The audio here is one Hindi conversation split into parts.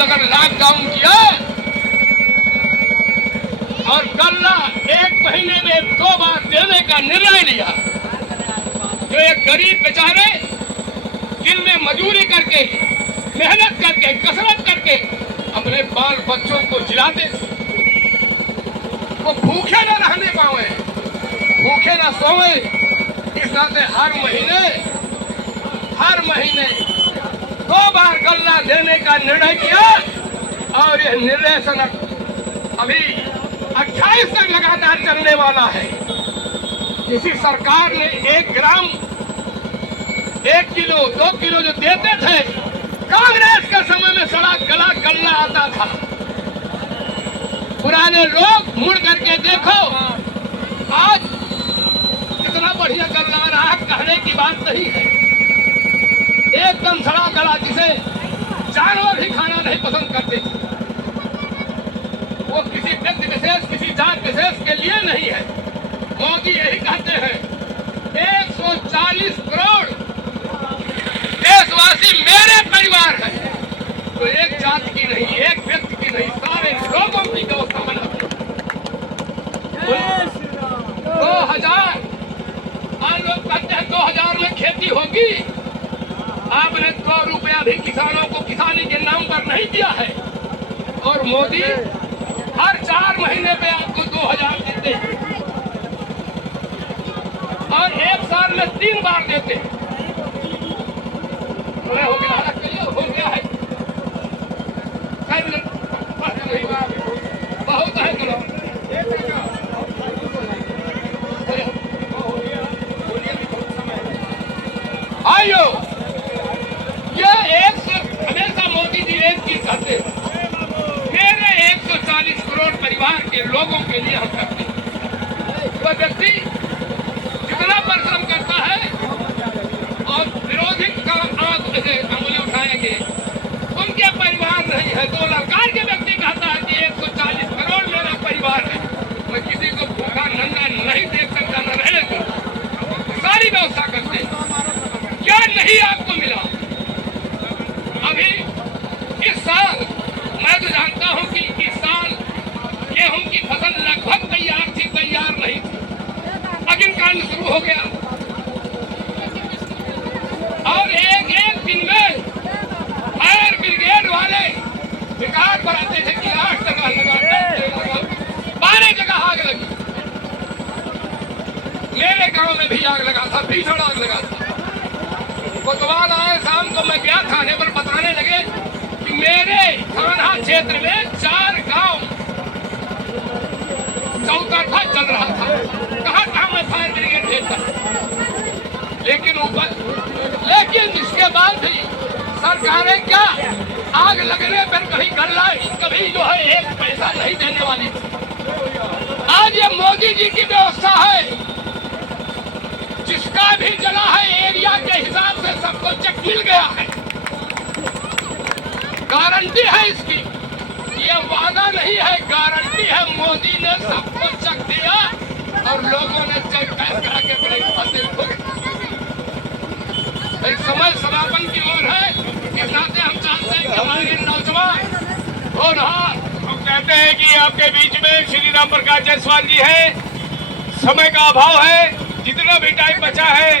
अगर लॉकडाउन किया और गल्ला 1 महीने में 2 बार देने का निर्णय लिया, तो एक गरीब बेचारे दिन में मजदूरी करके, मेहनत करके, कसरत करके अपने बाल बच्चों को जिलाते, वो भूखे न रहने पाए, भूखे न सोए। इस नाते हर महीने 2 बार गल्ला देने का निर्णय किया और यह निर्णय सनक अभी 28 तक लगातार चलने वाला है। किसी सरकार ने 1 ग्राम, 1 किलो, 2 किलो जो देते थे, कांग्रेस के समय में सड़ा गला गल्ला आता था। पुराने लोग मुड़ करके देखो, आज कितना बढ़िया गल्ला आ रहा, कहने की बात नहीं है। एकदम सड़ा गला जिसे जानवर भी खाना नहीं पसंद करते, वो किसी व्यक्ति विशेष, किसी जात विशेष के लिए नहीं है। मोदी यही कहते हैं 140 करोड़ देशवासी मेरे परिवार है, तो एक जात की नहीं, एक व्यक्ति की नहीं, सारे लोगों की व्यवस्था बना। 2000 आज लोग कहते हैं 2000 में खेती होगी। आपने 2 रुपया भी किसानों को किसानी के नाम पर नहीं दिया है, और मोदी हर 4 महीने पे आपको 2000 देते हैं और 1 साल में 3 बार देते हैं। हो गया है बहुत है। आइयो, ये हमेशा मोदी जी एक चीज कहते हैं, मेरे 140 करोड़ परिवार के लोगों के लिए हम करते हैं। वह व्यक्ति जितना परिश्रम करता है और विरोधी का अंगुली उठाएंगे, उनके परिवार नहीं है। तो ललकार के व्यक्ति कहता है कि 140 करोड़ मेरा परिवार है, मैं किसी को भूखा नंगा नहीं देख सकता, न रहने को सारी व्यवस्था करते हैं। क्या नहीं आपको मिला? अभी इस साल मैं तो जानता हूं कि इस साल गेहूं की फसल लगभग तैयार थी, तैयार नहीं थी, अग्निकांड शुरू हो गया और एक दिन में फायर ब्रिगेड वाले रिकॉर्ड बनाते थे कि 8 जगह लगा, 12 जगह आग लगी। मेरे गांव में भी आग लगा था, भीषण आग लगा था। कोतवाल आए, शाम को मैं गया थाने पर, बताने लगे कि मेरे थाना क्षेत्र में 4 गांव चौतरफा चल रहा था। कहा मैं फायर ब्रिगेड भेजता, लेकिन इसके बाद भी सरकारें क्या आग लगने पर कभी गल्ला, कभी जो है 1 पैसा नहीं देने वाली। आज ये मोदी जी की व्यवस्था है, जिसका भी जला है एरिया के हिसाब से सबको चेक मिल गया है। गारंटी है इसकी, ये वादा नहीं है, गारंटी है। मोदी ने सबको चेक दिया और लोगों ने चेक कैश करा के बड़े फंसे हो गए। समय समापन की ओर है, इस नाते हम चाहते हैं कि हमारे नौजवान होनहार, हम कहते हैं कि आपके बीच में श्री राम प्रकाश जायसवाल जी है। समय का अभाव है, जितना भी टाइम बचा है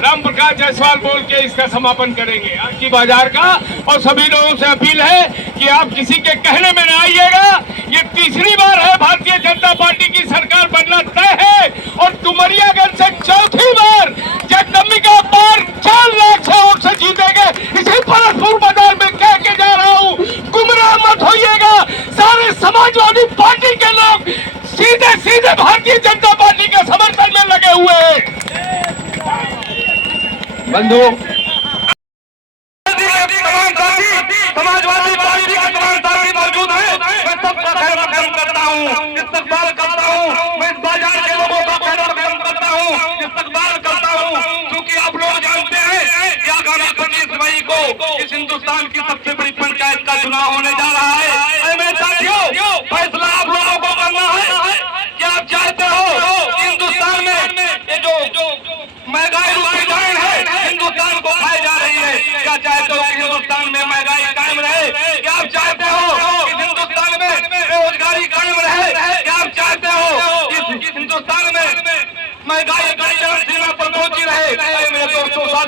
राम प्रकाश जायसवाल बोल के इसका समापन करेंगे आज की बाजार का। और सभी लोगों से अपील है कि आप किसी के कहने में न आइएगा। ये तीसरी बार है भारतीय जनता पार्टी की सरकार बनना तय है, और डुमरियागंज से 4थी बार जगदम्बिका पार 4 लाख से वोट से जीतेंगे। इसी परसपुर बाजार में कह के जा रहा हूँ, गुमराह मत होइएगा। सारे समाजवादी पार्टी के लोग सीधे भारतीय जनता पार्टी के समर्थन में लगे हुए हैं। बंधु, समाजवादी पार्टी के तमाम साथी मौजूद हैं, मैं सबका खैर मकदम करता हूँ, इस्तकबाल करता हूँ। मैं इस बाजार के लोगों का खैर मकदम करता हूँ, इस्तकबाल करता हूँ, क्योंकि आप लोग जानते हैं कि आगामी 25 मई को इस हिंदुस्तान की सबसे बड़ी पंचायत का चुनाव होने जा रहा है। मेरे साथियों, फैसला आप लोगों को करना है कि आप चाहते हो हिंदुस्तान में ये जो महंगाई है हिंदुस्तान को खाई जा रही है, क्या चाहते हो कि हिंदुस्तान में महंगाई कायम रहे? क्या आप चाहते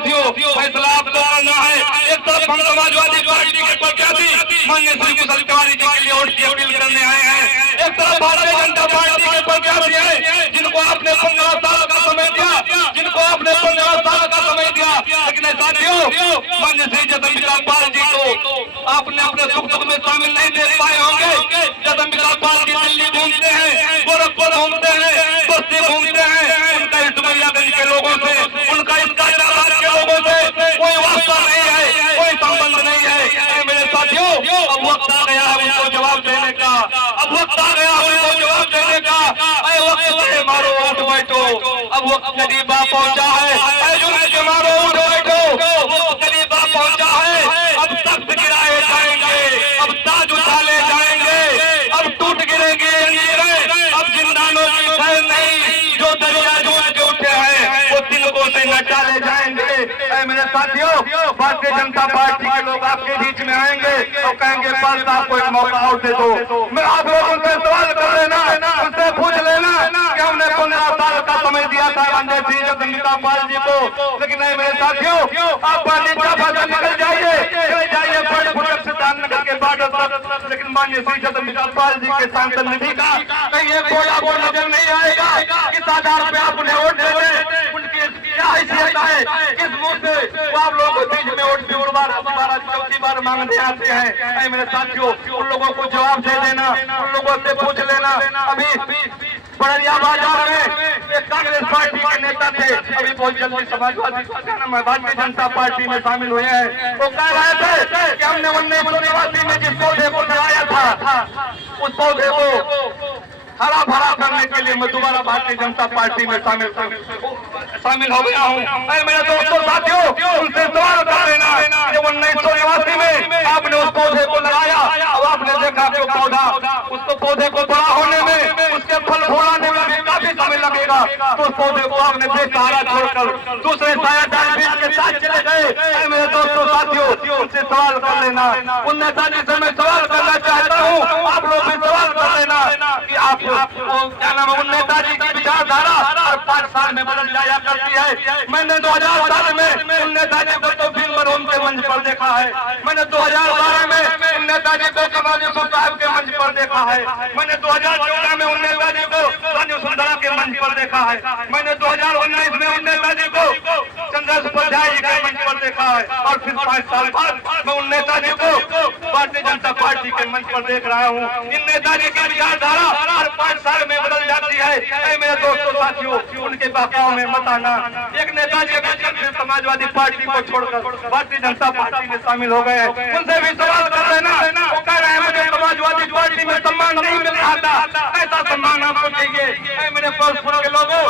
साथियों फैसला आपको करना है। एक तरफ हम समाजवादी पार्टी के प्रत्याशी माननीय श्री कुशल तिवारी जी के लिए वोट की अपील करने आए हैं, एक तरफ भारतीय जनता पार्टी के प्रत्याशी हैं जिनको आपने 15 साल का समय दिया, जिनको आपने 15 साल का समय दिया, लेकिन साथियों माननीय श्री जगदम्बिका पाल जी को आपने अपने सुख दुख में शामिल नहीं देख पाए होंगे। जगदम्बिका पाल जी दिल्ली घूमते हैं, गोरखपुर घूमते हैं, बस्ती घूमते हैं, उनका इस डुमरियागंज के लोगों से, उनका इनका इलाहाबाद के लोगों से कोई वास्ता नहीं है, कोई संबंध नहीं है। मेरे साथियों अब वक्त आ गया है उनको जवाब देने का, अब वक्त आ गया है उनको जवाब देने का। वक्त से मारो उठ बैठो, अब वक्त करीब आ पहुंचा है, जुल्म से मारो उठ बैठो, वक्त करीब आ पहुंचा है। अब तख्त गिराए जाएंगे, अब ताज उछाले जाएंगे, अब टूट गिरेंगे अंजीरें, अब जिंदानों की खैर नहीं, जो दरिया जो उठे हैं वो तिलकों से न डाले जाएंगे। मेरे साथियों भारतीय जनता पार्टी के लोग आपके बीच में आएंगे और कहेंगे पाल साहब को एक मौका और दे दो। मैं आप लोगों से सवाल कर लेना, उनसे पूछ लेना कि हमने 15 साल का समय दिया था माननीय श्री जगदम्बिका पाल जी को, लेकिन नहीं मेरे साथियों आप पार्टी चापाचा निकल जाइए, चले जाइए बड़े फुटक सिद्धार्थनगर के बॉर्डर पर, लेकिन माननीय श्री जगदम्बिका पाल जी के सांसद निधि का कहीं कोई आपको नजर नहीं आएगा। किस आधार पे आप उन्हें वोट दे रहे, उनकी क्या हैसियत है, किस मुंह से वो आप लोगों के बीच में वोट चौथी बार मांगने आते हैं। मेरे साथियों उन लोगों को जवाब दे देना, उन लोगों से पूछ लेना। अभी बड़रिया बाजार में एक कांग्रेस पार्टी के नेता थे, अभी बहुत जल्दी समाजवादी भारतीय जनता पार्टी में शामिल हुए हैं। वो कह रहे थे कि हमने 1989 में जिस पौधे को लगाया था उस पौधे को हरा भरा करने के लिए मैं दोबारा भारतीय जनता पार्टी में शामिल हो गया हूँ। मेरे दोस्तों साथियों उनसे सवाल कर लेना, 1989 में आपने उस पौधे को लगाया, अब आपने देखा कि पौधा उसको पौधे को बड़ा होने में, उसके फल फूलाने में भी काफी समय लगेगा, तो उस पौधे को आपने बेसहारा छोड़कर दूसरे सायादार बीज के साथ चले गए। मेरे दोस्तों साथियों उनसे सवाल कर लेना, उन नेताजी से मैं सवाल करना चाहता हूँ, आप लोग भी सवाल कर लेना कि आप क्या नाम है उन नेताजी की विचारधारा हर 5 साल में बदल जाया करती है। मैंने 2007 में उन नेताजी को तो फिल्म रोम के मंच पर देखा है, मैंने 2012 में उन नेताजी को कमाल यूसुफ साहब के मंच पर देखा है, मैंने 2014 में उन नेताजी को रानी वसुंधरा के मंच पर देखा है, मैंने 2019 में उन नेताजी को चंद्रशेखर उपाध्याय जी के मंच पर देखा है, और फिर 5 साल बाद मैं उन नेताजी को भारतीय जनता पार्टी के मंच पर देख रहा हूँ। इन नेताजी की विचारधारा हर 5 साल में बदल जाती है। मेरे दोस्तों साथियों उनके बहकाव में मत आना। एक नेताजी समाजवादी पार्टी को छोड़कर भारतीय जनता पार्टी में शामिल हो गए, उनसे भी सवाल कर लेना। वो कह रहे हैं मुझे समाजवादी पार्टी में सम्मान नहीं मिल रहा था, ऐसा सम्मान आपको चाहिए। मेरे फिरोजपुर के लोगों,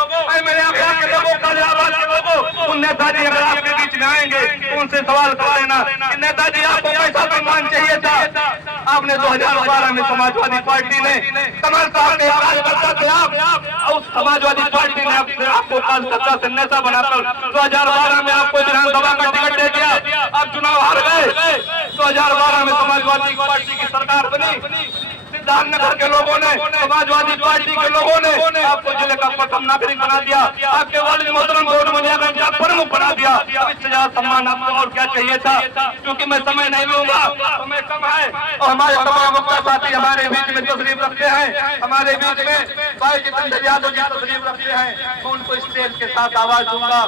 मेरे आगरा के लोगों, गाजियाबाद के लोगों, उन नेताजी अगर आपके बीच में आएंगे तो उनसे सवाल कर लेना कि नेताजी आपको कैसा सम्मान चाहिए था। आपने 2012 में समाजवादी पार्टी ने कमल साहब के कार्यकर्ता थे आप, उस समाजवादी पार्टी ने आपको कार्यकर्ता से नेता बनाकर 2012 में आपको विधानसभा का टिकट दे दिया, आप चुनाव हार गए। 2012 में समाजवादी पार्टी की सरकार बनी, सिद्धार्थनगर के लोगों ने, समाजवादी पार्टी के लोगों ने आपको जिले का प्रथम नागरिक बना दिया, आपके वालिद मोहतरम को डुमरियागंज का प्रमुख बना दिया। इससे ज्यादा सम्मान आपको और क्या चाहिए था। क्योंकि मैं समय नहीं लूंगा, समय कम है और हमारे तमाम वक्ता साथी हमारे बीच में तशरीफ रखते हैं, हमारे बीच में भाई जितेंद्र यादव जी तशरीफ रखते हैं, मैं उनको स्टेज के साथ आवाज दूंगा।